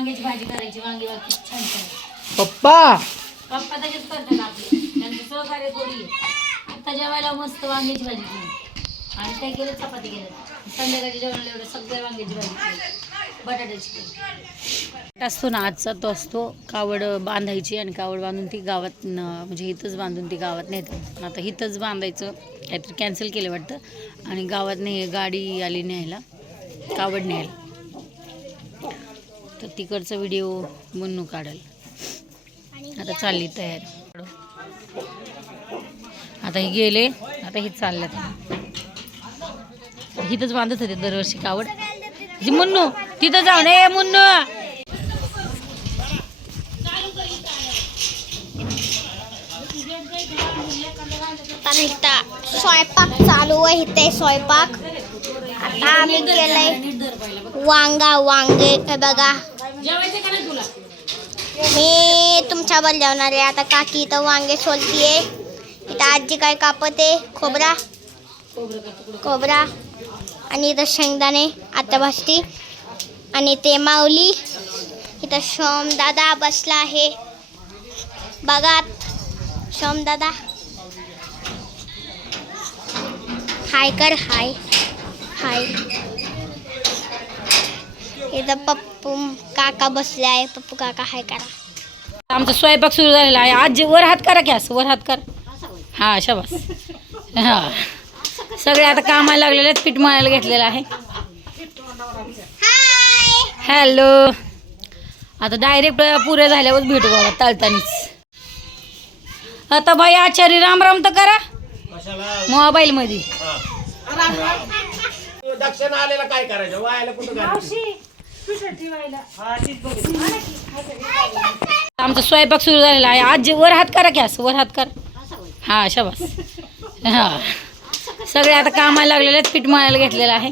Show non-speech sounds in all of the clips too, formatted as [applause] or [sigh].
वांग्याची भाजी करायची वांगी वांगी छान छान. पप्पा! पप्पा त्याच्यात करतात आपले. त्यांचं सहकार्य थोडी आहे. जेवायला मस्त वांग्याची भाजी केली. आणि काय केलं? चपाती केलं. संध्याकाळच्या जेवणाला एवढं सगळ्या वांग्याची भाजी केली. बटाट्याची केली. असतो ना आजचा तो असतो. कावड बांधायची आणि कावड बांधून ती गावात न- म्हणजे इथंच बांधून ती गावात नेतात आता इथंच बांधायचं. काहीतरी कॅन्सल केलं वाटतं. आणि गावात नाही गाडी आली न्यायला. कावड न्यायला. तर तिकडचा व्हिडिओ बनू काढल. आता चालली तयार. आता हे गेले आता हे चालल्यात. इथंच बांधत होते दरवर्षी कावड. जी मुन्नू तिथं जाऊन ए मुन्नू! स्वयंपाक चालू आहे इथे स्वयंपाक. आता आम्ही केलंय वांगा वांगे हे बघा. मी तुमच्यावर जेवणार आहे. आता काकी इथं वांगे सोलतीये. इथं आजी काय कापत? आहे खोबरा. खोबरा. आणि इथं शेंगदाणे आता भाजती. आणि ते माऊली. इथं शोम दादा बसला आहे. बघा. शोम दादा हाय कर हाय. हाय. इथं पप्पू काका बसले आहे. पप्पू काका हाय करा. आमचा स्वयंपाक सुरू झालेला आहे. आज वर हात करा की असं वर हात कर. हा शाबास. हा. सगळे आता कामाला लागलेले आहेत पीठ मळायला घेतलेलं आहे. हाय. हॅलो. आता डायरेक्ट पुरे झाल्यावर भेटू बाबा तळतानीच. आता बाई आचार्य राम राम तर करा. मोबाईल मध्ये दक्षिण आलेला काय करायचं? वायाला कुठं? आमचा स्वयंपाक सुरू झालेला आहे. आज वर हात करा की असं वर हात कर. हा शाबास. हा. सगळे आता कामाला लागलेले आहेत पीठ मळायला घेतलेलं आहे.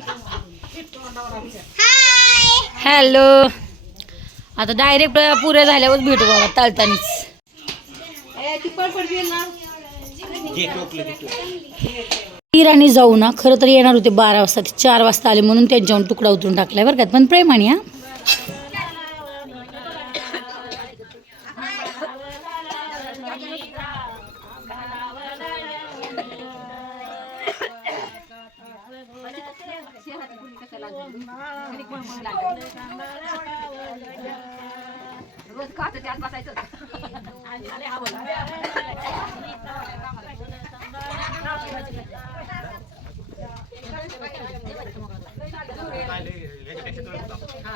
Hi hello. आता डायरेक्ट पुरे झाल्यावर भेटू बाबा तळतानीच. आणि जाऊ ना खरं तर येणार होते बारा वाजता ते चार वाजता आले म्हणून त्यांच्याहून तुकडा उतरून टाकलाय बरं का. पण प्रेमाने हा.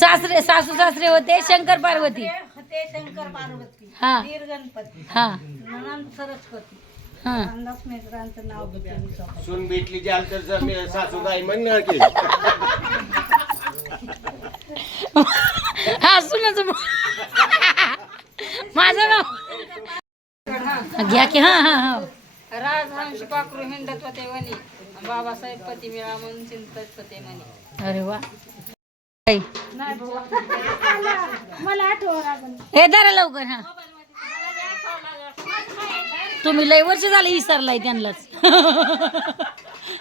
सासरे सासू सासरे होते शंकर पार्वती. ते शंकर पार्वती हा. वीर गणपती. हा. नंद सरस्वती. हा. मित्रांचं नाव घेते मी स्वतः. सून भेटली जाल तर जर सासू नाही म्हणणार की हा सुनाच माझं नाव घ्या की हा हा हा. राजहंस पाखरू हिंडत होते वनी बाबासाहेब पती मिळा म्हणून चिंतत होते म्हणे. अरे वा. काय? मला लागून हे धरा लवकर हा. तुम्ही लय वर्ष झाले विसरलाय त्यांनाच.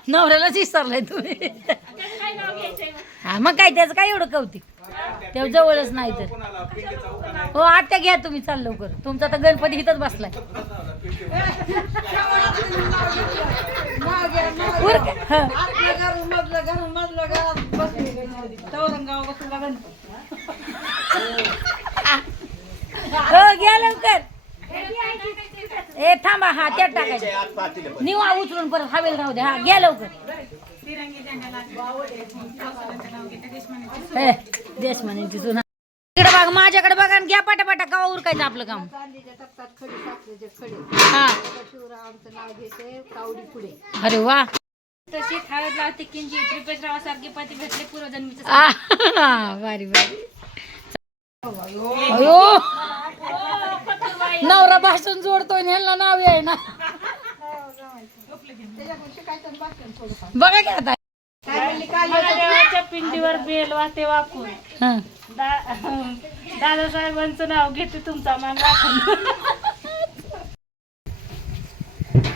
नवऱ्यालाच विसरलाय तुम्ही. हा मग काय त्याचं काय एवढं कौतिक? तेव्हा जवळच नाही तर. हो आत्या घ्या तुम्ही चाल लवकर. तुमचा तर गणपती इथंच बसलाय. उरक. हा. मधलं घर मधलं घरात बसली चौरंगाव बसला गणपती हो घ्या लवकर. ए थांबा हा त्यात टाकायचं. निवा उचलून परत हवेल राहू दे हा घ्या लवकर. सुना. इकडे बघा माझ्याकडे बघा आणि घ्या पाटापाटा कवा उरकायचं आपलं काम. हा. अरे वा. हळद लावते किंचित रुपेश रावासारखे पती भेटले पूर्वजन्मीचं आ, भारी भारी. अयो. नवरा भाषण जोडतोय ह्यांना नाव आहे ना. बघा की आता. पिंडीवर बेल वाटे वाकून. हं. दादासाहेबांचं नाव घेते तुमचा मान राखून.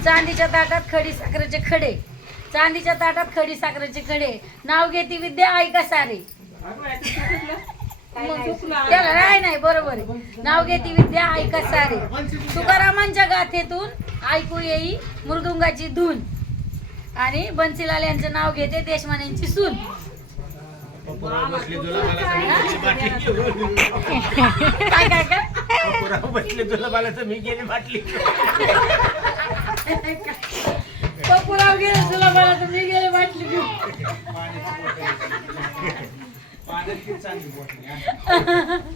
चांदीच्या ताटात खडी साखरेचे खडे. चांदीच्या ताटात खडी साखरेचे खडे नाव घेती विद्या ऐका सारे? त्याला नाही नाही बरोबर नाव घेती विद्या ऐका सारे? तुकारामांच्या गाथेतून ऐकू येई मृदुंगाची धून. आणि बन्सीलाल यांचं नाव घेते देशमान्यांची सून. काय काय काय बसले तुला मला मी गेली बाटली. [laughs] உட்காந்து போட்டீங்க